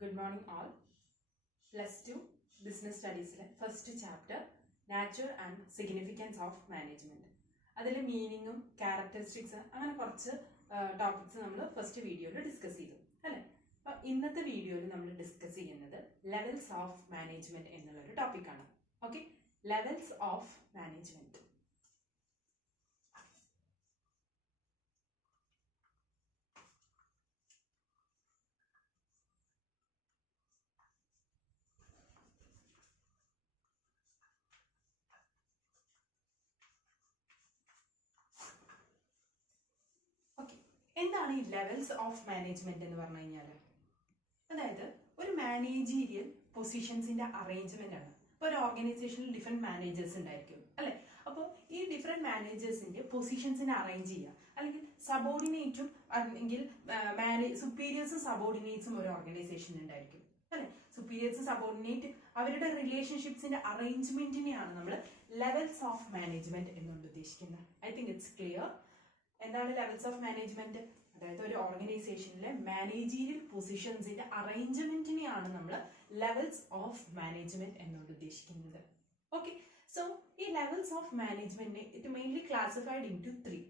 Good morning all. +2 Business Studies first chapter Nature and Significance of Management. അതിലെ മീനിങ്ങും characteristics അങ്ങനെ കുറച്ച് topics നമ്മൾ first വീഡിയോയിൽ ഡിസ്കസ് ചെയ്തു അല്ലേ. അപ്പോൾ ഇന്നത്തെ വീഡിയോയിൽ നമ്മൾ ഡിസ്കസ് ചെയ്യുന്നത് ലെവൽസ് ഓഫ് മാനേജ്മെന്റ് എന്നുള്ളൊരു ടോപ്പിക്കാണ്. Okay, levels of management. എന്താണ് ഈ ലെവൽസ് ഓഫ് മാനേജ്മെന്റ് എന്ന് പറഞ്ഞു കഴിഞ്ഞാൽ? അതായത് ഒരു മാനേജീരിയൽ പൊസിഷൻസിന്റെ അറേഞ്ച്മെന്റ് ആണ്. ഇപ്പോൾ ഒരു ഓർഗനൈസേഷനിൽ ഡിഫറെന്റ് മാനേജേഴ്സ് ഉണ്ടായിരിക്കും അല്ലെ. അപ്പോൾ ഈ ഡിഫറെന്റ് മാനേജേഴ്സിന്റെ പൊസിഷൻസിനെ അറേഞ്ച് ചെയ്യുക, അല്ലെങ്കിൽ സബോർഡിനേറ്റും അല്ലെങ്കിൽ സുപ്പീരിയേഴ്സും സബോർഡിനേറ്റ്സും ഒരു ഓർഗനൈസേഷനിൽ ഉണ്ടായിരിക്കും അല്ലെ. സുപ്പീരിയേഴ്സ് സബോർഡിനേറ്റ് അവരുടെ റിലേഷൻഷിപ്സിന്റെ അറേഞ്ച്മെന്റിനെയാണ് നമ്മൾ ലെവൽസ് ഓഫ് മാനേജ്മെന്റ് എന്നുകൊണ്ട് ഉദ്ദേശിക്കുന്നത്. I think it's clear. എന്താണ് ലെവൽസ് ഓഫ് മാനേജ്മെന്റ്? അതായത് ഒരു ഓർഗനൈസേഷനിലെ മാനേജീരിയൽ പൊസിഷൻസിന്റെ അറേഞ്ച്മെന്റിനെയാണ് നമ്മൾ ലെവൽസ് ഓഫ് മാനേജ്മെന്റ് എന്നുകൊണ്ട് ഉദ്ദേശിക്കുന്നത്. ഓക്കെ, സോ ഈ ലെവൽസ് ഓഫ് മാനേജ്മെന്റിനെ it mainly classified into 3.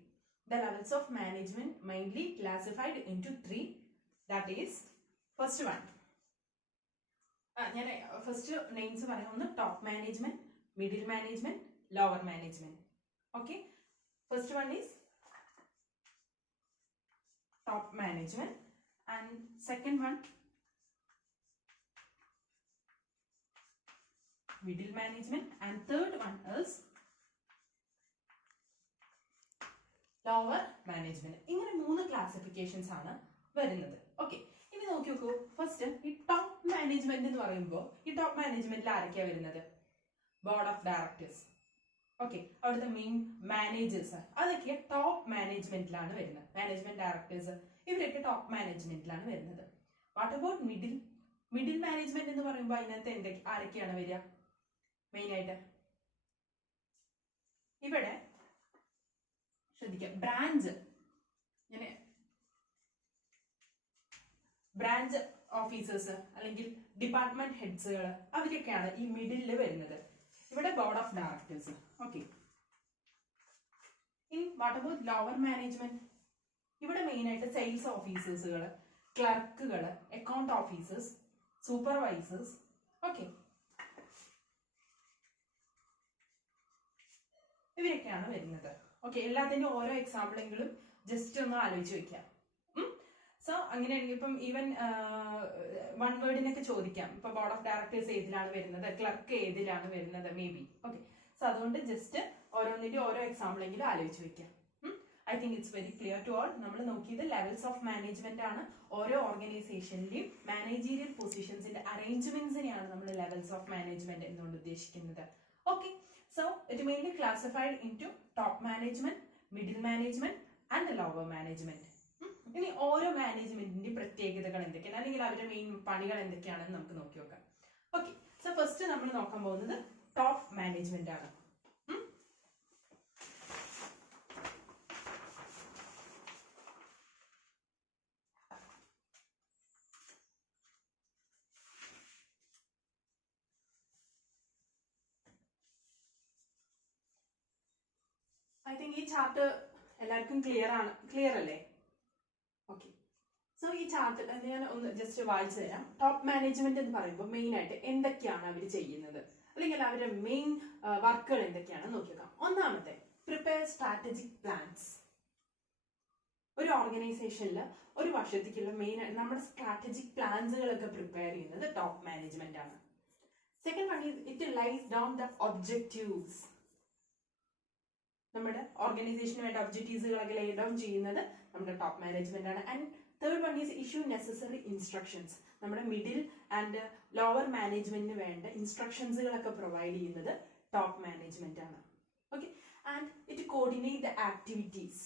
The levels of management mainly classified into 3. That is, first one. ഞാൻ ഫസ്റ്റ് നെയിംസ് പറയാം. ഒന്ന് top management, middle management, lower management. Okay, first one is top management, and second one middle management, and third one is lower management. ഇങ്ങനെ 3 classifications ആണ് വരുന്നത്. Okay, ഇനി നോക്കി നോക്കൂ. First ഈ ടോപ്പ് മാനേജ്മെന്റ് എന്ന് പറയുമ്പോൾ ഈ ടോപ്പ് മാനേജ്മെന്റിൽ ആരൊക്കെയാ വരുന്നത്? Board of directors. ഓക്കെ, അവിടുത്തെ മെയിൻ മാനേജേഴ്സ് അതൊക്കെ ടോപ്പ് മാനേജ്മെന്റിലാണ് വരുന്നത്. മാനേജ്മെന്റ് ഡയറക്ടേഴ്സ് ഇവരൊക്കെ ടോപ്പ് മാനേജ്മെന്റിലാണ് വരുന്നത്. വാട്ട് അബൌട്ട് മിഡിൽ മാനേജ്മെന്റ് എന്ന് പറയുമ്പോൾ അതിനകത്ത് ആരൊക്കെയാണ് വരിക? മെയിൻ ആയിട്ട് ഇവിടെ ശ്രദ്ധിക്കാം, ബ്രാഞ്ച് ഓഫീസേഴ്സ് അല്ലെങ്കിൽ ഡിപ്പാർട്ട്മെന്റ് ഹെഡ്സുകൾ അവരൊക്കെയാണ് ഈ മിഡിലിൽ വരുന്നത്. ഇവിടെ ബോർഡ് ഓഫ് ഡയറക്ടേഴ്സ്. ഓക്കെ, ഇനി വാട്ട് അബൌട്ട് ലോവർ മാനേജ്മെന്റ്? ഇവിടെ മെയിൻ ആയിട്ട് സെയിൽസ് ഓഫീസേഴ്സുകൾ, ക്ലർക്കുകൾ, അക്കൗണ്ട് ഓഫീസേഴ്സ്, സൂപ്പർവൈസേഴ്സ്. ഓക്കെ, ഇവരൊക്കെയാണ് വരുന്നത്. ഓക്കെ, എല്ലാത്തിനും ഓരോ എക്സാമ്പിളെങ്കിലും ജസ്റ്റ് ഒന്ന് ആലോചിച്ച് വെക്കാം. സോ അങ്ങനെയാണെങ്കിൽ ഇപ്പം ഈവൻ വൺ വേർഡിനൊക്കെ ചോദിക്കാം. ഇപ്പൊ ബോർഡ് ഓഫ് ഡയറക്ടേഴ്സ് ഏതിലാണ് വരുന്നത്, ക്ലർക്ക് ഏതിലാണ് വരുന്നത്, മേ ബി. ഓക്കെ, സോ അതുകൊണ്ട് ജസ്റ്റ് ഓരോന്നിന്റെ ഓരോ എക്സാമ്പിളെങ്കിലും ആലോചിച്ച് വെക്കാം. I think it's very clear to all. നമ്മൾ നോക്കിയത് ലെവൽസ് ഓഫ് മാനേജ്മെന്റ് ആണ്. ഓരോ ഓർഗനൈസേഷനിലെയും മാനേജീരിയൽ പൊസിഷൻസിന്റെ അറേഞ്ച്മെന്റ്സിനെയാണ് നമ്മൾ ലെവൽസ് ഓഫ് മാനേജ്മെന്റ് എന്നുകൊണ്ട് ഉദ്ദേശിക്കുന്നത്. Okay, so it mainly classified into top management, middle management and lower management. ഇനി ഓരോ മാനേജ്മെന്റിന്റെ പ്രത്യേകതകൾ എന്തൊക്കെയാണ്, അല്ലെങ്കിൽ അവരുടെ മെയിൻ പണികൾ എന്തൊക്കെയാണെന്ന് നമുക്ക് നോക്കി നോക്കാം. ഓക്കെ, സോ ഫസ്റ്റ് നമ്മൾ നോക്കാൻ പോകുന്നത് ടോപ്പ് മാനേജ്മെന്റ് ആണ്. ഐ തിങ്ക് ഈ ചാർട്ട് എല്ലാവർക്കും ക്ലിയർ അല്ലേ? ഓക്കെ, സോ ഈ ചാർട്ട് ഞാൻ ഒന്ന് ജസ്റ്റ് വായിച്ചു തരാം. ടോപ്പ് മാനേജ്മെന്റ് എന്ന് പറയുമ്പോൾ മെയിൻ ആയിട്ട് എന്തൊക്കെയാണ് അവർ ചെയ്യുന്നത്, അല്ലെങ്കിൽ അവരുടെ മെയിൻ വർക്കുകൾ എന്തൊക്കെയാണെന്ന് നോക്കിയേക്കാം. ഒന്നാമത്തെ, പ്രിപ്പയർ സ്ട്രാറ്റജിക് പ്ലാൻസ്. ഒരു ഓർഗനൈസേഷനിൽ ഒരു വർഷത്തേക്കുള്ള മെയിൻ ആയിട്ട് നമ്മുടെ സ്ട്രാറ്റജിക് പ്ലാൻസുകളൊക്കെ പ്രിപ്പയർ ചെയ്യുന്നത് ടോപ്പ് മാനേജ്മെന്റ് ആണ്. Second one is it lies down the objectives. നമ്മുടെ ഓർഗനൈസേഷന് വേണ്ട ഒബ്ജക്റ്റീവ്സുകളൊക്കെ ലേ ഡൗൺ ചെയ്യുന്നത് നമ്മുടെ ടോപ്പ് മാനേജ്മെന്റ് ആണ്. And third one is issue necessary instructions. നമ്മുടെ മിഡിൽ ആൻഡ് ലോവർ മാനേജ്മെന്റിന് വേണ്ട ഇൻസ്ട്രക്ഷൻസുകളൊക്കെ പ്രൊവൈഡ് ചെയ്യുന്നത് ടോപ്പ് മാനേജ്മെന്റ് ആണ്. Okay, and it coordinate the activities.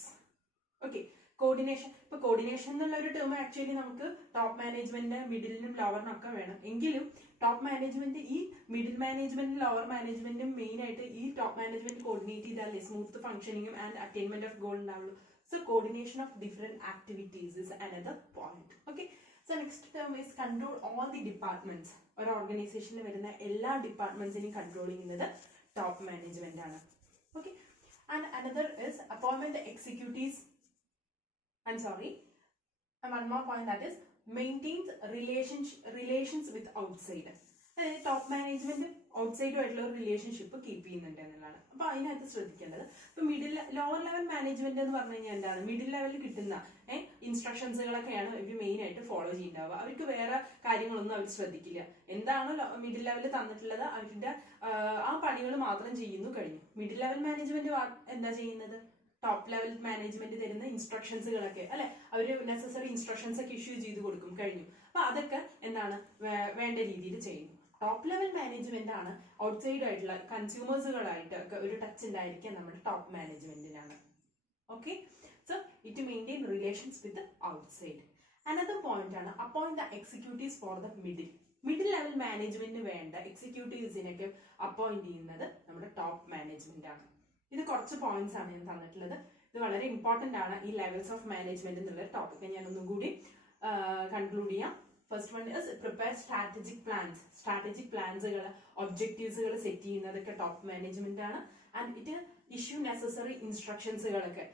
Okay, coordination. ഇപ്പൊ കോർഡിനേഷൻ എന്നുള്ള ഒരു ടേം ആക്ച്വലി നമുക്ക് ടോപ്പ് മാനേജ്മെന്റിന് മിഡിലിനും ലോവറിനും ഒക്കെ വേണം. എങ്കിലും ടോപ്പ് മാനേജ്മെന്റ് ഈ മിഡിൽ മാനേജ്മെന്റും ലോവർ മാനേജ്മെന്റും മെയിൻ ആയിട്ട് ഈ ടോപ്പ് മാനേജ്മെന്റ് കോർഡിനേറ്റ് ചെയ്താലേ സ്മൂത്ത് ഫംഗ്ഷനിങ്ങും ആൻഡ് അറ്റൈൻമെന്റ് ഓഫ് ഗോൾ ഉണ്ടാവുള്ളൂ. So coordination of different activities is another point. Okay, so next term is control all the departments. ഒരു ഓർഗനൈസേഷനിൽ വരുന്ന എല്ലാ ഡിപ്പാർട്ട്മെന്റ്സിനെയും കൺട്രോൾ ചെയ്യുന്നത് ടോപ്പ് മാനേജ്മെന്റ് ആണ്. Okay, and another is appointment executives. One more point, that is maintains relations with outside. അതായത് top management ഔട്ട്സൈഡുമായിട്ടുള്ള ഒരു relationship keep ചെയ്യുന്നുണ്ട് എന്നുള്ളതാണ്. അപ്പൊ അതിനകത്ത് ശ്രദ്ധിക്കേണ്ടത്, ഇപ്പൊ ലോവർ ലെവൽ മാനേജ്മെന്റ് എന്ന് പറഞ്ഞു കഴിഞ്ഞാൽ എന്താണ്, മിഡിൽ ലെവലിൽ കിട്ടുന്ന ഇൻസ്ട്രക്ഷൻസുകളൊക്കെയാണ് ഇവർ മെയിൻ ആയിട്ട് ഫോളോ ചെയ്യുന്നുണ്ടാവുക. അവർക്ക് വേറെ കാര്യങ്ങളൊന്നും അവർ ശ്രദ്ധിക്കില്ല. എന്താണോ മിഡിൽ ലെവലിൽ തന്നിട്ടുള്ളത് അവരുടെ ആ പണികൾ മാത്രം ചെയ്യുന്നു, കഴിഞ്ഞു. മിഡിൽ ലെവൽ മാനേജ്മെന്റ് എന്താ ചെയ്യുന്നത്, ടോപ്പ് ലെവൽ മാനേജ്മെന്റ് തരുന്ന ഇൻസ്ട്രക്ഷൻസുകളൊക്കെ അല്ലെ, അവര് നെസസറി ഇൻസ്ട്രക്ഷൻസ് ഒക്കെ ഇഷ്യൂ ചെയ്ത് കൊടുക്കും, കഴിഞ്ഞു. അപ്പൊ അതൊക്കെ എന്താണ് വേണ്ട രീതിയിൽ ചെയ്യുന്നു. ടോപ്പ് ലെവൽ മാനേജ്മെന്റ് ആണ് ഔട്ട്സൈഡ് ആയിട്ടുള്ള കൺസ്യൂമേഴ്സുകളായിട്ട് ഒക്കെ ഒരു ടച്ച് ഉണ്ടായിരിക്കുക നമ്മുടെ ടോപ്പ് മാനേജ്മെന്റിനാണ്. Okay, so it maintain relations with outside. Another point ആണ് appoint the executives for the middle level മാനേജ്മെന്റിന് വേണ്ട എക്സിക്യൂട്ടീവ്സിനൊക്കെ അപ്പോയിന്റ് ചെയ്യുന്നത് നമ്മുടെ ടോപ്പ് മാനേജ്മെന്റ് ആണ്. ഇത് കുറച്ച് പോയിന്റ്സ് ആണ് ഞാൻ തന്നിട്ടുള്ളത്. ഇത് വളരെ ഇമ്പോർട്ടന്റ് ആണ് ഈ ലെവൽസ് ഓഫ് മാനേജ്മെന്റ് എന്നുള്ള ടോപ്പിക്. ഞാൻ ഒന്നും കൂടി കൺക്ലൂഡ് ചെയ്യാം. First one is prepare strategic plans. Strategic പ്ലാൻസുകൾ, ഒബ്ജക്റ്റീവ്സുകൾ സെറ്റ് ചെയ്യുന്നതൊക്കെ ടോപ്പ് മാനേജ്മെന്റ് ആണ്. ആൻഡ് ഇറ്റ് ഇഷ്യൂ നെസസറി ഇൻസ്ട്രക്ഷൻസുകളൊക്കെ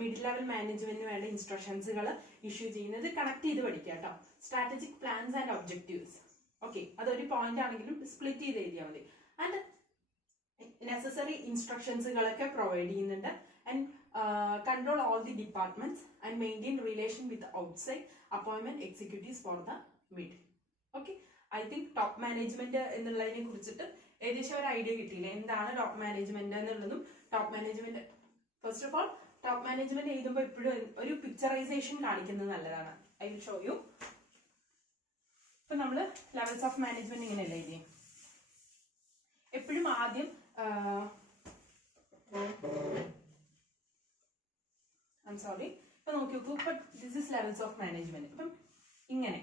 മിഡിൽ ലെവൽ മാനേജ്മെന്റിന് വേണ്ട ഇൻസ്ട്രക്ഷൻസുകൾ ഇഷ്യൂ ചെയ്യുന്നത് കണക്ട് ചെയ്ത് പഠിക്കുക കേട്ടോ. Strategic plans and objectives. Okay, അതൊരു പോയിന്റ് ആണെങ്കിലും സ്പ്ലിറ്റ് ചെയ്ത് എഴുതിയാൽ മതി. ആൻഡ് നെസസറി ഇൻസ്ട്രക്ഷൻസുകളൊക്കെ പ്രൊവൈഡ് ചെയ്യുന്നുണ്ട്. And control all the departments and maintain relation with outside appointment executives for the mid. Okay, I think top management എന്നുള്ളതിനെ കുറിച്ചിട്ട് ഏകദേശം ഒരു ഐഡിയ കിട്ടിയില്ലേ, എന്താണ് ടോപ്പ് മാനേജ്മെന്റ് എന്നുള്ളതും. Top management first of all top management എഴുതുമ്പോൾ എപ്പോഴും ഒരു പിക്ചറൈസേഷൻ കാണിക്കുന്നത് നല്ലതാണ്. I will show you. ഇപ്പൊ നമ്മള് ലെവൽസ് ഓഫ് മാനേജ്മെന്റ് ഇങ്ങനെയല്ലേ എഴുതി, എപ്പോഴും ആദ്യം ഇപ്പൊ നോക്കി നോക്കൂ. ഇപ്പൊ this is levels of management. ഇപ്പം ഇങ്ങനെ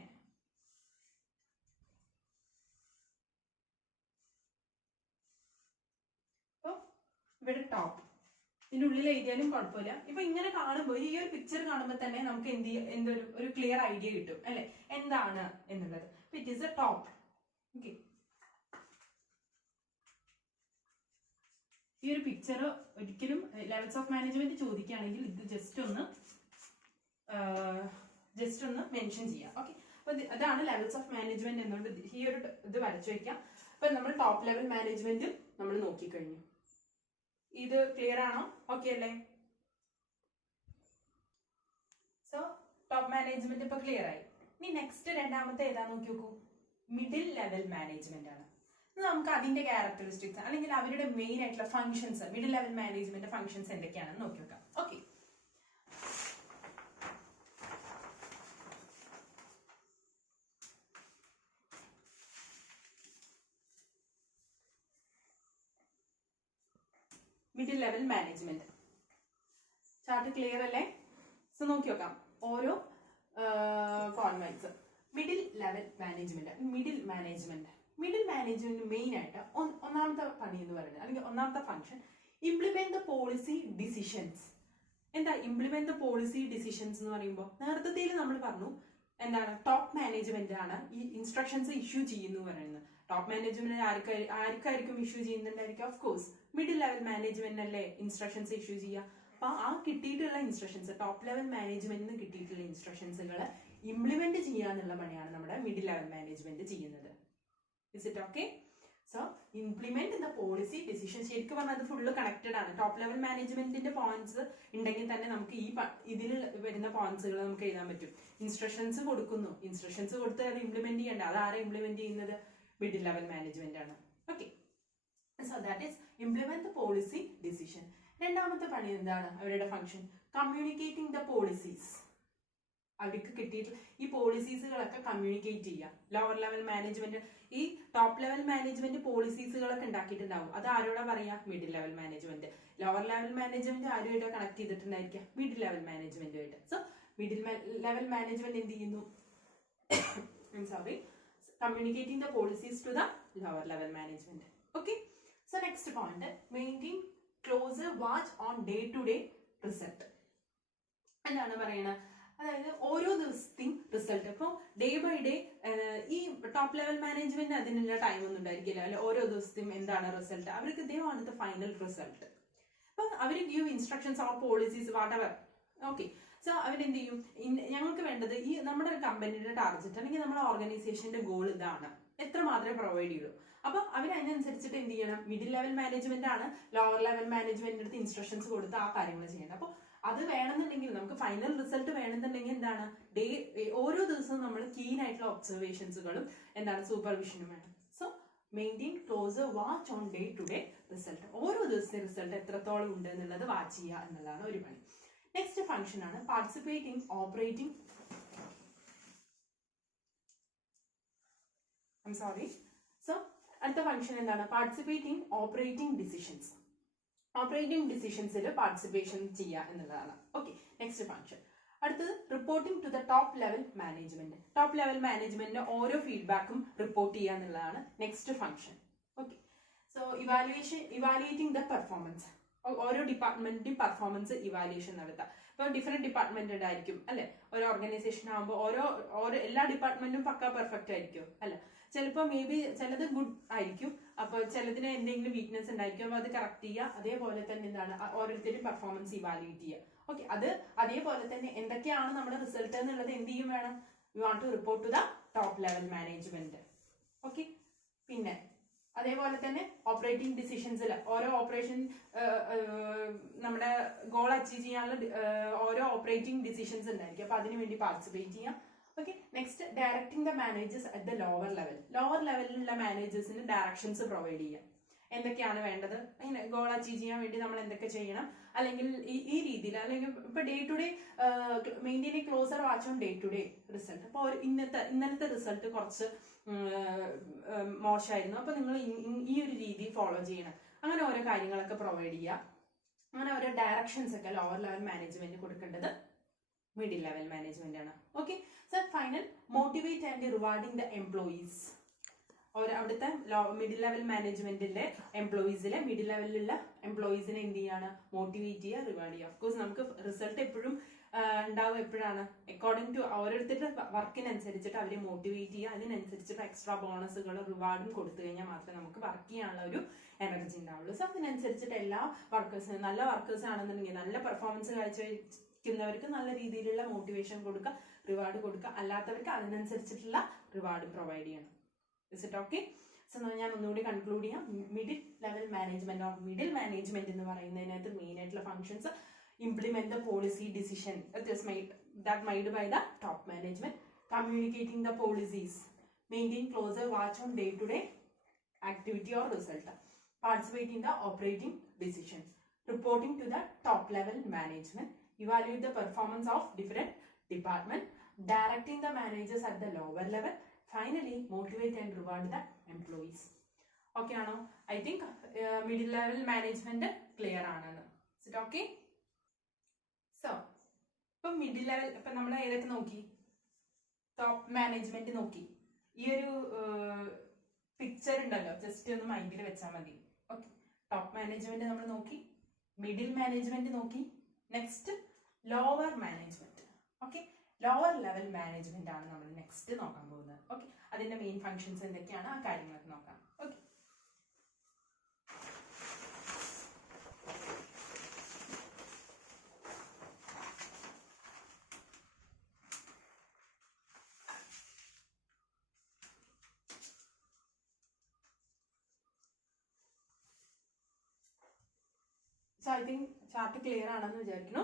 ഇപ്പൊ ഇവിടെ ടോപ്പ്, ഇതിന്റെ ഉള്ളിൽ എഴുതിയാലും കുഴപ്പമില്ല. ഇപ്പൊ ഇങ്ങനെ കാണുമ്പോൾ ഈ ഒരു പിക്ചർ കാണുമ്പോൾ തന്നെ നമുക്ക് ഒരു ക്ലിയർ ഐഡിയ കിട്ടും അല്ലെ, എന്താണ് എന്നുള്ളത്. It is A top. Okay, ഈ ഒരു പിക്ചർ ഒരിക്കലും ലെവൽസ് ഓഫ് മാനേജ്മെന്റ് ചോദിക്കുകയാണെങ്കിൽ ഇത് ജസ്റ്റ് ഒന്ന് മെൻഷൻ ചെയ്യാം. ഓക്കെ, അപ്പൊ അതാണ് ലെവൽസ് ഓഫ് മാനേജ്മെന്റ് എന്നുകൊണ്ട് ഈ ഒരു ഇത് വരച്ചു വെക്കാം. അപ്പൊ നമ്മൾ ടോപ്പ് ലെവൽ മാനേജ്മെന്റ് നമ്മൾ നോക്കിക്കഴിഞ്ഞു. ഇത് ക്ലിയർ ആണോ? ഓക്കെ അല്ലേ? സോ ടോപ്പ് മാനേജ്മെന്റ് ഇപ്പൊ ക്ലിയർ ആയി. ഇനി നെക്സ്റ്റ് രണ്ടാമത്തെ ഏതാ നോക്കി നോക്കൂ, മിഡിൽ ലെവൽ മാനേജ്മെന്റ് ആണ്. നമുക്ക് അതിന്റെ ക്യാരക്ടറിസ്റ്റിക്സ് അല്ലെങ്കിൽ അവരുടെ മെയിൻ ആയിട്ടുള്ള functions, middle level management functions എന്തൊക്കെയാണെന്ന് നോക്കി നോക്കാം. Okay, middle level management chart clear അല്ലേ? സോ നോക്കി നോക്കാം ഓരോ convents. Middle level management, middle management main ആയിട്ട് ഒന്നാമത്തെ പണി എന്ന് പറയുന്നത് അല്ലെങ്കിൽ ഒന്നാമത്തെ function implement the policy decisions. എന്താ ഇംപ്ലിമെന്റ് ദ പോളിസി ഡിസിഷൻസ് എന്ന് പറയുമ്പോൾ നേരത്തെ നമ്മൾ പറഞ്ഞു എന്താണ്, ടോപ്പ് മാനേജ്മെന്റ് ആണ് ഈ ഇൻസ്ട്രക്ഷൻസ് ഇഷ്യൂ ചെയ്യുന്നു പറയുന്നത്. ടോപ്പ് മാനേജ്മെന്റ് ആർക്കായിരിക്കും ഇഷ്യൂ ചെയ്യുന്നുണ്ടായിരിക്കും? Of course middle level management അല്ലേ ഇൻസ്ട്രക്ഷൻസ് ഇഷ്യൂ ചെയ്യുക. അപ്പൊ ആ കിട്ടിയിട്ടുള്ള ഇൻസ്ട്രക്ഷൻസ്, ടോപ്പ് ലെവൽ മാനേജ്മെന്റിന് കിട്ടിയിട്ടുള്ള ഇൻസ്ട്രക്ഷൻസുകൾ ഇംപ്ലിമെന്റ് ചെയ്യാന്നുള്ള പണിയാണ് നമ്മുടെ മിഡിൽ ലെവൽ മാനേജ്മെന്റ് ചെയ്യുന്നത്. Is it okay? So implement the policy decision. ശരിക്കും പറഞ്ഞാൽ അത് ഫുള്ള് കണക്റ്റഡ് ആണ്. ടോപ്പ് ലെവൽ മാനേജ്മെന്റിന്റെ പോയിന്റ്സ് ഉണ്ടെങ്കിൽ തന്നെ നമുക്ക് ഇതിൽ വരുന്ന പോയിന്റ്സുകൾ നമുക്ക് എഴുതാൻ പറ്റും. ഇൻസ്ട്രക്ഷൻസ് കൊടുക്കുന്നു, ഇൻസ്ട്രക്ഷൻസ് കൊടുത്ത് അത് ഇംപ്ലിമെന്റ് ചെയ്യേണ്ട, അത് ആരെ ഇംപ്ലിമെന്റ് ചെയ്യുന്നത്? മിഡിൽ ലെവൽ മാനേജ്മെന്റ് ആണ്. Okay, so that is implement the policy decision. രണ്ടാമത്തെ പണി എന്താണ് അവരുടെ ഫംഗ്ഷൻ? Communicating the policies. അവർക്ക് കിട്ടിയിട്ട് ഈ പോളിസീസുകളൊക്കെ കമ്മ്യൂണിക്കേറ്റ് ചെയ്യാം. ലോവർ ലെവൽ മാനേജ്മെന്റ്, ഈ ടോപ്പ് ലെവൽ മാനേജ്മെന്റ് പോളിസീസുകളൊക്കെ ഉണ്ടാക്കിയിട്ടുണ്ടാവും, അത് ആരോടാ പറയാ? Middle level management. Lower level management ആരുമായിട്ട് കണക്ട് ചെയ്തിട്ടുണ്ടായിരിക്കാം? മിഡിൽ ലെവൽ മാനേജ്മെന്റുമായിട്ട്. സോ മിഡിൽ ലെവൽ മാനേജ്മെന്റ് എന്ത് ചെയ്യുന്നു? Communicating the policies to the lower level management. Okay, so next point, maintain closer watch on day to day result. എന്താണ് പറയുന്നത്? അതായത് ഓരോ ദിവസത്തെയും റിസൾട്ട്. ഇപ്പോൾ ഡേ ബൈ ഡേ ഈ ടോപ്പ് ലെവൽ മാനേജ്മെന്റ് അതിനുള്ള ടൈം ഒന്നും ഉണ്ടായിരിക്കില്ല അല്ലെ. ഓരോ ദിവസത്തെയും എന്താണ് റിസൾട്ട്, അവർക്ക് they want the final result. അപ്പൊ അവർ give instructions or policies whatever. Okay, so അവരെന്ത് ചെയ്യും, ഞങ്ങൾക്ക് വേണ്ടത് ഈ നമ്മുടെ കമ്പനിയുടെ ടാർഗറ്റ് അല്ലെങ്കിൽ നമ്മുടെ ഓർഗനൈസേഷന്റെ ഗോൾ ഇതാണ്, എത്ര മാത്രമേ പ്രൊവൈഡ് ചെയ്യുള്ളൂ. അപ്പൊ അവർ അതിനനുസരിച്ചിട്ട് എന്ത് ചെയ്യണം, മിഡിൽ ലെവൽ മാനേജ്മെന്റ് ആണ് ലോവർ ലെവൽ മാനേജ്മെന്റിന്റെ അടുത്ത് ഇൻസ്ട്രക്ഷൻസ് കൊടുത്ത് ആ കാര്യങ്ങൾ ചെയ്യണം. അപ്പൊ അത് വേണമെന്നുണ്ടെങ്കിൽ നമുക്ക് ഫൈനൽ റിസൾട്ട് വേണമെന്നുണ്ടെങ്കിൽ എന്താണ്, ഓരോ ദിവസവും നമ്മൾ കീൻ ആയിട്ടുള്ള ഒബ്സർവേഷൻസുകളും എന്താണ് സൂപ്പർവിഷനും വേണം. So maintain closer watch on day to day result. ഓരോ ദിവസത്തെ റിസൾട്ട് എത്രത്തോളം ഉണ്ട് എന്നുള്ളത് വാച്ച് ചെയ്യുക എന്നുള്ളതാണ് ഒരു പണി. നെക്സ്റ്റ് ഫംഗ്ഷൻ ആണ് പാർട്ടിസിപ്പേറ്റിംഗ് ഓപ്പറേറ്റിംഗ് സോ അടുത്ത ഫംഗ്ഷൻ എന്താണ്, പാർട്ടിസിപ്പേറ്റിംഗ് ഓപ്പറേറ്റിംഗ് ഡിസിഷൻസ്. ഓപ്പറേറ്റിംഗ് ഡിസിഷൻസിൽ പാർട്ടിസിപ്പേഷൻ ചെയ്യുക എന്നുള്ളതാണ്. Okay, next function. അടുത്തത് reporting to the top level management. Top level മാനേജ്മെന്റിന്റെ ഓരോ ഫീഡ്ബാക്കും റിപ്പോർട്ട് ചെയ്യുക എന്നുള്ളതാണ് next function. Okay, so evaluating the performance. ഓരോ ഡിപ്പാർട്ട്മെന്റിന്റെയും പെർഫോമൻസ് ഇവാലുവേഷൻ നടത്തുക. ഇപ്പോൾ ഡിഫറെന്റ് ഡിപ്പാർട്ട്മെന്റ് ഉണ്ടായിരിക്കും അല്ലെ, ഒരു ഓർഗനൈസേഷൻ ആകുമ്പോൾ ഓരോ എല്ലാ ഡിപ്പാർട്ട്മെന്റും പക്ക പെർഫെക്റ്റ് ആയിരിക്കും അല്ല. ചിലപ്പോൾ മേ ബി ചിലത് ഗുഡ് ആയിരിക്കും, അപ്പൊ ചിലതിന് എന്തെങ്കിലും വീക്ക്നെസ് ഉണ്ടായിരിക്കും, അപ്പൊ അത് കറക്റ്റ് ചെയ്യുക. അതേപോലെ തന്നെ എന്താണ് ഓരോരുത്തരും പെർഫോമൻസ് ഇവാലുവേറ്റ് ചെയ്യുക. ഓക്കെ, അതേപോലെ തന്നെ എന്തൊക്കെയാണ് നമ്മുടെ റിസൾട്ട് എന്നുള്ളത് എന്ത് ചെയ്യും വേണം, you want to report to the top level management. Okay, പിന്നെ അതേപോലെ തന്നെ ഓപ്പറേറ്റിംഗ് ഡിസിഷൻസിൽ ഓരോ ഓപ്പറേഷൻ നമ്മുടെ ഗോൾ അച്ചീവ് ചെയ്യാനുള്ള ഓരോ ഓപ്പറേറ്റിംഗ് ഡിസിഷൻസ് ഉണ്ടായിരിക്കും, അപ്പൊ അതിനു വേണ്ടി പാർട്ടിസിപ്പേറ്റ് ചെയ്യാം. Okay, next directing the managers at the lower level. Lower ലെവലിലുള്ള മാനേജേഴ്സിന് ഡയറക്ഷൻസ് പ്രൊവൈഡ് ചെയ്യാം. എന്തൊക്കെയാണ് വേണ്ടത്, അങ്ങനെ ഗോൾ അച്ചീവ് ചെയ്യാൻ വേണ്ടി നമ്മൾ എന്തൊക്കെ ചെയ്യണം, അല്ലെങ്കിൽ ഈ രീതിയിൽ, അല്ലെങ്കിൽ ഇപ്പൊ day to day maintain closer watch on day to day result. അപ്പോൾ ഇന്നലത്തെ റിസൾട്ട് കുറച്ച് മോശമായിരുന്നു, അപ്പൊ നിങ്ങൾ ഈ ഒരു രീതി ഫോളോ ചെയ്യണം. അങ്ങനെ ഓരോ കാര്യങ്ങളൊക്കെ പ്രൊവൈഡ് ചെയ്യുക. അങ്ങനെ ഓരോ ഡയറക്ഷൻസ് ഒക്കെ ലോവർ ലെവൽ മാനേജ്മെന്റ് കൊടുക്കേണ്ടത് മിഡിൽ ലെവൽ മാനേജ്മെന്റ് ആണ്. Okay, so final motivate and rewarding the employees. അവിടുത്തെ മിഡിൽ ലെവൽ മാനേജ്മെന്റിലെ എംപ്ലോയീസിലെ മിഡിൽ ലെവലിലുള്ള എംപ്ലോയീസിനെ എന്ത് ചെയ്യാണ്, മോട്ടിവേറ്റ് ചെയ്യുക, റിവാർഡ് ചെയ്യുക. ഓഫ്കോഴ്സ് നമുക്ക് റിസൾട്ട് എപ്പോഴും ഉണ്ടാവും, എപ്പോഴാണ് അക്കോർഡിംഗ് ടു ഓരോരുത്തരുടെ വർക്കിനനുസരിച്ചിട്ട് അവരെ മോട്ടിവേറ്റ് ചെയ്യുക. അതിനനുസരിച്ചിട്ട് എക്സ്ട്രാ ബോണസുകൾ റിവാർഡും കൊടുത്തു കഴിഞ്ഞാൽ മാത്രമേ നമുക്ക് വർക്ക് ചെയ്യാനുള്ള ഒരു എനർജി ഉണ്ടാവുള്ളൂ. സോ അതിനനുസരിച്ചിട്ട് എല്ലാ വർക്കേഴ്സിനും, നല്ല വർക്കേഴ്സ് ആണെന്നുണ്ടെങ്കിൽ നല്ല പെർഫോമൻസ് കാഴ്ചവെക്കുന്നവർക്ക് നല്ല രീതിയിലുള്ള മോട്ടിവേഷൻ കൊടുക്കുക, റിവാർഡ് കൊടുക്കുക. അല്ലാത്തവർക്ക് അതിനനുസരിച്ചിട്ടുള്ള റിവാർഡ് പ്രൊവൈഡ് ചെയ്യണം. Is it okay? സോ ഞാൻ ഒന്നുകൂടി കൺക്ലൂഡ് ചെയ്യാം. Middle level management or middle management എന്ന് പറയുന്നതിനകത്ത് മെയിൻ ആയിട്ടുള്ള functions implement the policy decision that made by the top management, communicating the policies, maintain closer watch on day-to-day activity or result, participate in the operating decision, reporting to the top level management, evaluate the performance of different department, directing the managers at the lower level, finally motivate and reward the employees. Okay ആണോ? I think middle level management clear ആണെന്ന്. Is it okay? So ഇപ്പൊ middle level ഇപ്പൊ നമ്മൾ ഏതൊക്കെ നോക്കി, top management നോക്കി. ഈ ഒരു പിക്ചർ ഉണ്ടല്ലോ, ജസ്റ്റ് ഒന്ന് മൈൻഡിൽ വെച്ചാൽ മതി. ഓക്കെ, ടോപ്പ് മാനേജ്മെന്റ് നമ്മൾ നോക്കി, മിഡിൽ മാനേജ്മെന്റ് നോക്കി, next lower management. Okay, lower level management ആണ് നമ്മൾ നെക്സ്റ്റ് നോക്കാൻ പോകുന്നത്. ഓക്കെ, അതിന്റെ മെയിൻ ഫങ്ഷൻസ് എന്തൊക്കെയാണ് ആ കാര്യങ്ങളൊക്കെ നോക്കാം. Okay, so I think chart clear ആണെന്ന് വിചാരിക്കുന്നു.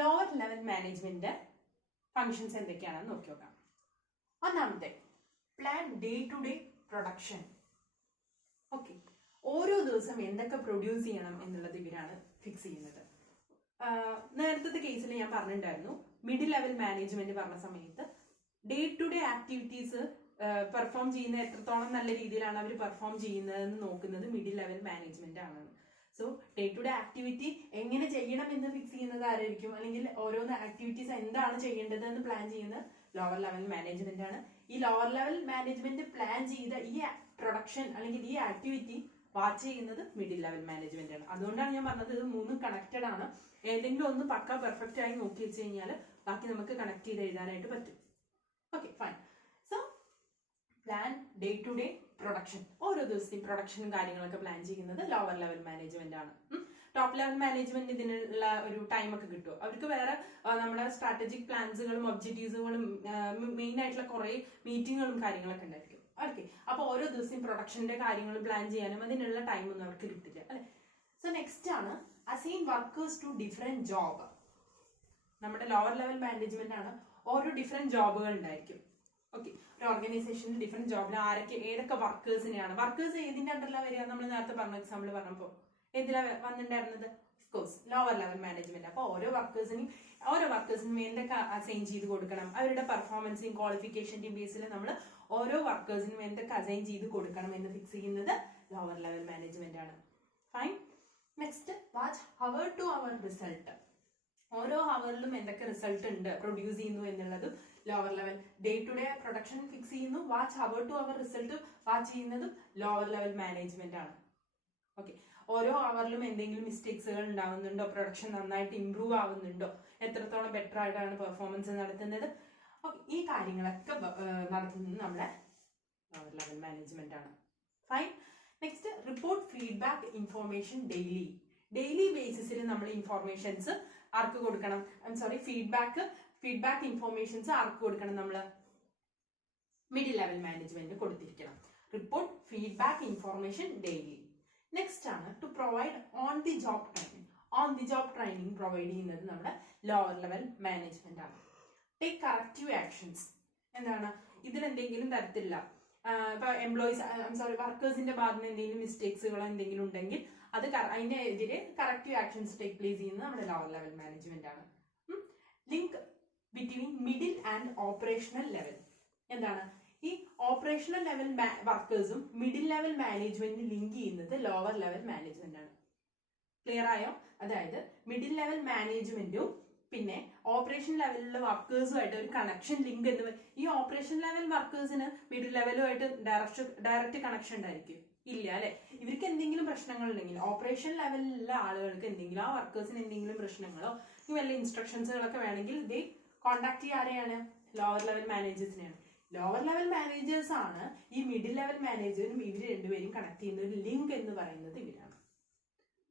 ലോവർ ലെവൽ മാനേജ്മെന്റ് ഫങ്ഷൻസ് എന്തൊക്കെയാണെന്ന് നോക്കി നോക്കാം. ഒന്നാമത്തെ plan day to day production. Okay, ഓരോ ദിവസം എന്തൊക്കെ പ്രൊഡ്യൂസ് ചെയ്യണം എന്നുള്ളത് ഇവരാണ് ഫിക്സ് ചെയ്യുന്നത്. നേരത്തെ കേസിൽ ഞാൻ പറഞ്ഞിട്ടുണ്ടായിരുന്നു, മിഡിൽ ലെവൽ മാനേജ്മെന്റ് പറഞ്ഞ സമയത്ത് day to day activities perform ചെയ്യുന്ന എത്രത്തോളം നല്ല രീതിയിലാണ് അവർ പെർഫോം ചെയ്യുന്നതെന്ന് നോക്കുന്നത് മിഡിൽ ലെവൽ മാനേജ്മെന്റ് ആണ്. So day to day activity എങ്ങനെ ചെയ്യണം എന്ന് ഫിക്സ് ചെയ്യുന്നത് ആരായിരിക്കും, അല്ലെങ്കിൽ ഓരോന്ന് ആക്ടിവിറ്റീസ് എന്താണ് ചെയ്യേണ്ടത് എന്ന് പ്ലാൻ ചെയ്യുന്നത് ലോവർ ലെവൽ മാനേജ്മെന്റ് ആണ്. ഈ ലോവർ ലെവൽ മാനേജ്മെന്റ് പ്ലാൻ ചെയ്ത ഈ പ്രൊഡക്ഷൻ അല്ലെങ്കിൽ ഈ ആക്ടിവിറ്റി വാച്ച് ചെയ്യുന്നത് മിഡിൽ ലെവൽ മാനേജ്മെന്റ് ആണ്. അതുകൊണ്ടാണ് ഞാൻ പറഞ്ഞത് ഇത് മൂന്നും കണക്റ്റഡ് ആണ്. ഏതെങ്കിലും ഒന്ന് പക്ക പെർഫെക്റ്റ് ആയി നോക്കി വെച്ച് കഴിഞ്ഞാൽ ബാക്കി നമുക്ക് കണക്ട് ചെയ്ത് എഴുതാനായിട്ട് പറ്റും. Okay fine. So plan day to day production, ഓരോ ദിവസത്തെയും പ്രൊഡക്ഷനും കാര്യങ്ങളൊക്കെ പ്ലാൻ ചെയ്യുന്നത് ലോവർ ലെവൽ മാനേജ്മെന്റ് ആണ്. ടോപ്പ് ലെവൽ മാനേജ്മെന്റ് ഇതിനുള്ള ഒരു ടൈം ഒക്കെ കിട്ടുമോ? അവർക്ക് വേറെ നമ്മുടെ സ്ട്രാറ്റജിക് പ്ലാൻസുകളും ഒബ്ജക്റ്റീവ്സുകളും മെയിൻ ആയിട്ടുള്ള കുറെ മീറ്റിങ്ങുകളും കാര്യങ്ങളൊക്കെ ഉണ്ടായിരിക്കും. ഓക്കെ, അപ്പൊ ഓരോ ദിവസവും പ്രൊഡക്ഷന്റെ കാര്യങ്ങൾ പ്ലാൻ ചെയ്യാനും അതിനുള്ള ടൈമൊന്നും അവർക്ക് കിട്ടില്ല അല്ലെ. സോ നെക്സ്റ്റ് ആണ് assign workers to different job. നമ്മുടെ ലോവർ ലെവൽ മാനേജ്മെന്റ് ആണ്, ഓരോ ഡിഫറെന്റ് ജോബുകൾ ഉണ്ടായിരിക്കും. ഓക്കെ, ഒരു ഓർഗനൈസേഷനിൽ ഡിഫറെന്റ് ജോബിൽ ഏതൊക്കെ വർക്കേഴ്സിനെയാണ്, വർക്കേഴ്സ് ഏതിന്റെ അണ്ടറിലാണ് വരിക? നമ്മൾ നേരത്തെ പറഞ്ഞ എക്സാമ്പിൾ പറഞ്ഞപ്പോൾ ഏതിലാ വന്നിട്ടുണ്ടായിരുന്നത്? Of course lower level management. അപ്പൊ ഓരോ വർക്കേഴ്സിനും എന്തൊക്കെ അസൈൻ ചെയ്ത് കൊടുക്കണം, അവരുടെ പെർഫോമൻസിന്റെയും ക്വാളിഫിക്കേഷന്റെയും ബേസിൽ നമ്മൾ ഓരോ വർക്കേഴ്സിനും എന്തൊക്കെ അസൈൻ ചെയ്ത് കൊടുക്കണം എന്ന് ഫിക്സ് ചെയ്യുന്നത് ലോവർ ലെവൽ മാനേജ്മെന്റ് ആണ്. Fine. Next watch hour to hour result. ഓരോ ഹവറിലും എന്തൊക്കെ റിസൾട്ട് ഉണ്ട്, പ്രൊഡ്യൂസ് ചെയ്യുന്നു എന്നുള്ളതും lower level. Day to day production fix ചെയ്യുന്നു, watch hour to hour result watch ചെയ്യുന്നതും ലോവർ ലെവൽ മാനേജ്മെന്റ് ആണ്. ഓക്കെ, ഓരോ അവറിലും എന്തെങ്കിലും മിസ്റ്റേക്സുകൾ ഉണ്ടാവുന്നുണ്ടോ, പ്രൊഡക്ഷൻ നന്നായിട്ട് ഇംപ്രൂവ് ആവുന്നുണ്ടോ, എത്രത്തോളം ബെറ്റർ ആയിട്ടാണ് പെർഫോമൻസ് നടത്തുന്നത്, ഓക്കെ, ഈ കാര്യങ്ങളൊക്കെ നടത്തുന്നത് നമ്മുടെ ലോവർ ലെവൽ മാനേജ്മെന്റ് ആണ്. Fine. Next report feedback information daily ബേസിസിൽ നമ്മൾ ഇൻഫോർമേഷൻസ് ആർക്ക് കൊടുക്കണം? ഫീഡ്ബാക്ക് ഇൻഫോർമേഷൻസ് ആർക്ക് കൊടുക്കണം? നമ്മൾ മിഡിൽ ലെവൽ മാനേജ്മെന്റ് കൊടുത്തിരിക്കണം. Report feedback information daily. Next ആണ് to provide on the job training provide ചെയ്യുന്നത് നമ്മുടെ ലോവർ ലെവൽ മാനേജ്മെന്റ് ആണ്. Take corrective actions. എന്താണ് ഇതിൽ എന്തെങ്കിലും തരത്തില്ല, ഇപ്പൊ വർക്കേഴ്സിന്റെ ഭാഗത്ത് നിന്ന് എന്തെങ്കിലും മിസ്റ്റേക്സുകളോ എന്തെങ്കിലും ഉണ്ടെങ്കിൽ അത് അതിനെതിരെ കറക്റ്റീവ് ആക്ഷൻസ് ടേക്ക് പ്ലേസ് ചെയ്യുന്നത് നമ്മുടെ ലോവർ ലെവൽ മാനേജ്മെന്റ് ആണ്. Link between middle and operational level. എന്താണ് ഈ ഓപ്പറേഷണൽ ലെവൽ വർക്കേഴ്സും മിഡിൽ ലെവൽ മാനേജ്മെന്റിന് ലിങ്ക് ചെയ്യുന്നത് ലോവർ ലെവൽ മാനേജ്മെന്റ് ആണ്. ക്ലിയർ ആയോ? അതായത് മിഡിൽ ലെവൽ മാനേജ്മെന്റും പിന്നെ ഓപ്പറേഷൻ ലെവലിലുള്ള വർക്കേഴ്സുമായിട്ട് ഒരു കണക്ഷൻ ലിങ്ക് എന്ന്. ഈ ഓപ്പറേഷൻ ലെവൽ വർക്കേഴ്സിന് മിഡിൽ ലെവലുമായിട്ട് ഡയറക്റ്റ് കണക്ഷൻ ഉണ്ടായിരിക്കും? ഇല്ല അല്ലെ. ഇവർക്ക് എന്തെങ്കിലും പ്രശ്നങ്ങൾ ഉണ്ടെങ്കിൽ ഓപ്പറേഷൻ ലെവലിലുള്ള ആളുകൾക്ക് എന്തെങ്കിലും, ആ വർക്കേഴ്സിന് എന്തെങ്കിലും പ്രശ്നങ്ങളോ വല്ല ഇൻസ്ട്രക്ഷൻസുകളൊക്കെ വേണമെങ്കിൽ ദേ കോണ്ടാക്ട് ചെയ്യുക ആരെയാണ്? ലോവർ ലെവൽ മാനേജേഴ്സിനെയാണ്. ലോവർ ലെവൽ മാനേജേഴ്സ് ആണ് ഈ മിഡിൽ ലെവൽ മാനേജറും ഇവർ രണ്ടുപേരും കണക്ട് ചെയ്യുന്ന ഒരു ലിങ്ക് എന്ന് പറയുന്നത് ഇവരാണ്.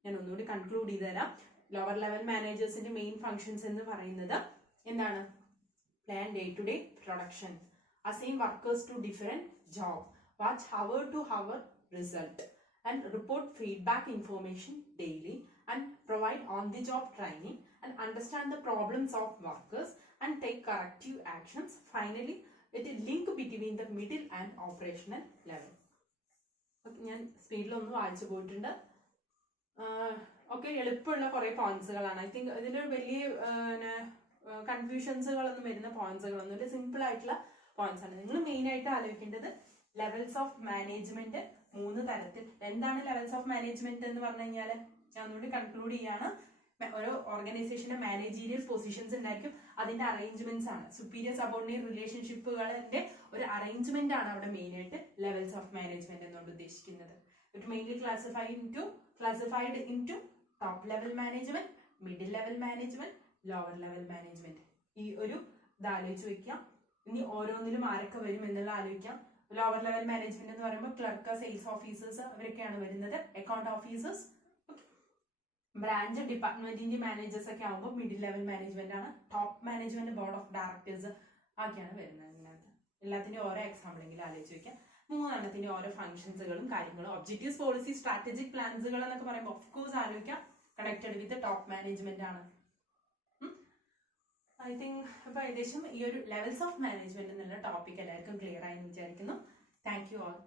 ഞാൻ ഒന്നുകൂടി കൺക്ലൂഡ് ചെയ്ത് തരാം. ലോവർ ലെവൽ മാനേജേഴ്സിന്റെ മെയിൻ ഫങ്ഷൻസ് എന്ന് പറയുന്നത് എന്താണ്? Plan day to day production, assign workers to different job, watch hour to hour result, and report feedback information daily, and provide on the job training, and understand the problems of workers and take corrective actions. Finally, it is link between the middle and operational level. ഞാൻ സ്പീഡിലൊന്നും വായിച്ചു പോയിട്ടുണ്ട്. Okay, എളുപ്പമുള്ള കുറെ പോയിന്റ്സുകളാണ്. I think ഇതിലൊരു വലിയ കൺഫ്യൂഷൻസുകളൊന്നും വരുന്ന പോയിന്റ്സുകളൊന്നും ഇല്ല, simple ആയിട്ടുള്ള പോയിന്റ്സ് ആണ്. നിങ്ങൾ മെയിൻ ആയിട്ട് ആലോചിക്കേണ്ടത് ലെവൽസ് ഓഫ് മാനേജ്മെന്റ് 3 തരത്തിൽ. എന്താണ് ലെവൽസ് ഓഫ് മാനേജ്മെന്റ് എന്ന് പറഞ്ഞു കഴിഞ്ഞാൽ, ഞാൻ ഒന്നുകൂടി കൺക്ലൂഡ് ചെയ്യാണ്. ഓരോ ഓർഗനൈസേഷന്റെ മാനേജീരിയൽ പൊസിഷൻസ് ഉണ്ടായിരിക്കും, അതിന്റെ അറേഞ്ച്മെന്റ്സ് ആണ്. സുപ്പീരിയർ സബോർഡിനേറ്റ് റിലേഷൻഷിപ്പുകളുടെ ഒരു അറേഞ്ച്മെന്റ് ആണ് അവിടെ മെയിൻ ആയിട്ട് ലെവൽസ് ഓഫ് മാനേജ്മെന്റ് എന്നുകൊണ്ട് ഉദ്ദേശിക്കുന്നത്. It mainly classified into top level management, middle level management, lower level management. ഈ ഒരു ഇത് ആലോചിച്ച് വെക്കാം. ഇനി ഓരോന്നിലും ആരൊക്കെ വരും എന്നുള്ള ആലോചിക്കാം. ലോവർ ലെവൽ മാനേജ്മെന്റ് എന്ന് പറയുമ്പോൾ ക്ലർക്ക്, സെയിൽസ് ഓഫീസേഴ്സ് അവരൊക്കെയാണ് വരുന്നത്. അക്കൗണ്ട് ഓഫീസേഴ്സ്, ബ്രാഞ്ച് ഡിപ്പാർട്ട്മെന്റിന്റെ മാനേജേഴ്സ് ഒക്കെ ആകുമ്പോൾ മിഡിൽ ലെവൽ മാനേജ്മെന്റ് ആണ്. Top management board of directors ഒക്കെയാണ് വരുന്നത്. ഇതിനകത്ത് എല്ലാത്തിന്റെ ഓരോ എക്സാമ്പിളെങ്കിലും ആലോചിച്ച് വെക്കാം. 3 ഓരോ ഫംഗ്ഷൻസുകളും കാര്യങ്ങളും. ഒബ്ജക്റ്റീവ്സ്, പോളിസി, സ്ട്രാറ്റജിക് പ്ലാൻസുകൾ എന്നൊക്കെ പറയുമ്പോൾ ഓഫ്കോഴ്സ് ആലോചിക്കാം കണക്റ്റഡ് വിത്ത് ടോപ്പ് മാനേജ്മെന്റ് ആണ്. ഐ തിങ്ക് അപ്പൊ ഏകദേശം ഈ ഒരു ലെവൽസ് ഓഫ് മാനേജ്മെന്റ് എന്നുള്ള ടോപ്പിക് എല്ലാവർക്കും ക്ലിയർ ആയി എന്ന് വിചാരിക്കുന്നു. Thank you all.